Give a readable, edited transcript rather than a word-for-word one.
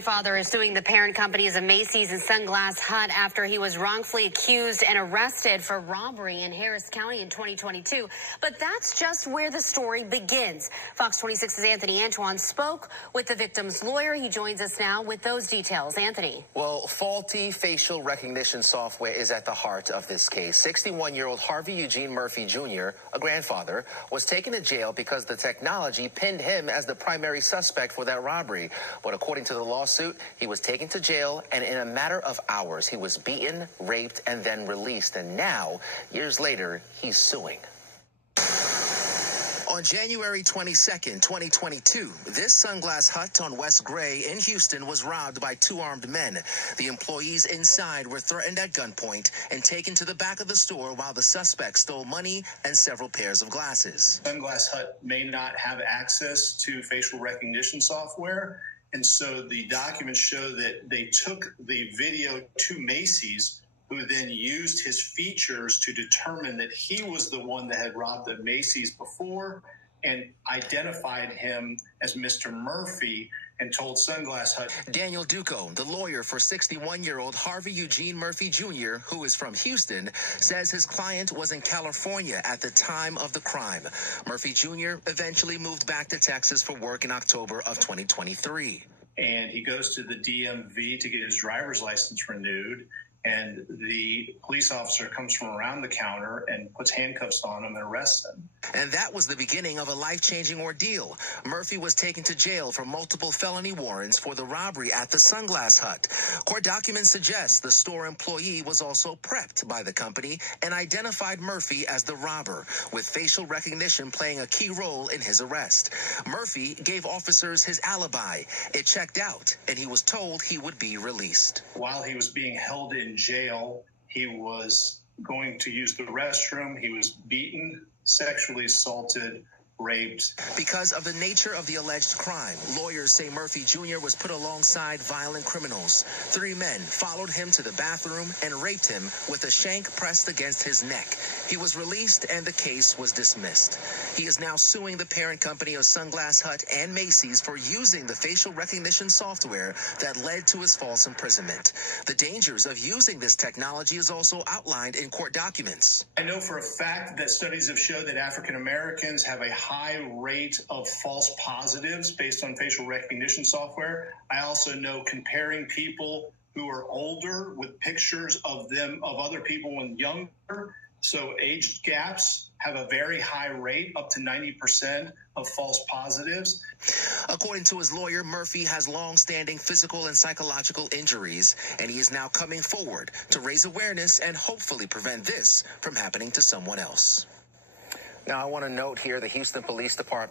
Father is suing the parent companies of Macy's and Sunglass Hut after he was wrongfully accused and arrested for robbery in Harris County in 2022. But that's just where the story begins. Fox 26's Anthony Antoine spoke with the victim's lawyer. He joins us now with those details. Anthony. Well, faulty facial recognition software is at the heart of this case. 61-year-old Harvey Eugene Murphy Jr., a grandfather, was taken to jail because the technology pinned him as the primary suspect for that robbery. But according to the lawsuit, he was taken to jail, and in a matter of hours, he was beaten, raped, and then released. And now, years later, he's suing. On January 22nd, 2022, this Sunglass Hut on West Gray in Houston was robbed by two armed men. The employees inside were threatened at gunpoint and taken to the back of the store while the suspect stole money and several pairs of glasses. Sunglass Hut may not have access to facial recognition software, and so the documents show that they took the video to Macy's, who then used his features to determine that he was the one that had robbed the Macy's before and identified him as Mr. Murphy and told Sunglass Hut. Daniel Duco, the lawyer for 61-year-old Harvey Eugene Murphy Jr., who is from Houston, says his client was in California at the time of the crime. Murphy Jr. eventually moved back to Texas for work in October of 2023. And he goes to the DMV to get his driver's license renewed. And the police officer comes from around the counter and puts handcuffs on him and arrests him. And that was the beginning of a life-changing ordeal. Murphy was taken to jail for multiple felony warrants for the robbery at the Sunglass Hut. Court documents suggest the store employee was also prepped by the company and identified Murphy as the robber, with facial recognition playing a key role in his arrest. Murphy gave officers his alibi. It checked out, and he was told he would be released. While he was being held in jail, he was going to use the restroom. He was beaten, sexually assaulted, raped. Because of the nature of the alleged crime, lawyers say Murphy Jr. was put alongside violent criminals. 3 men followed him to the bathroom and raped him with a shank pressed against his neck. He was released and the case was dismissed. He is now suing the parent company of Sunglass Hut and Macy's for using the facial recognition software that led to his false imprisonment. The dangers of using this technology is also outlined in court documents. I know for a fact that studies have shown that African Americans have a high rate of false positives based on facial recognition software. I also know comparing people who are older with pictures of other people when younger, so age gaps have a very high rate, up to 90% of false positives. According to his lawyer, Murphy has long-standing physical and psychological injuries, and he is now coming forward to raise awareness and hopefully prevent this from happening to someone else. Now, I want to note here the Houston Police Department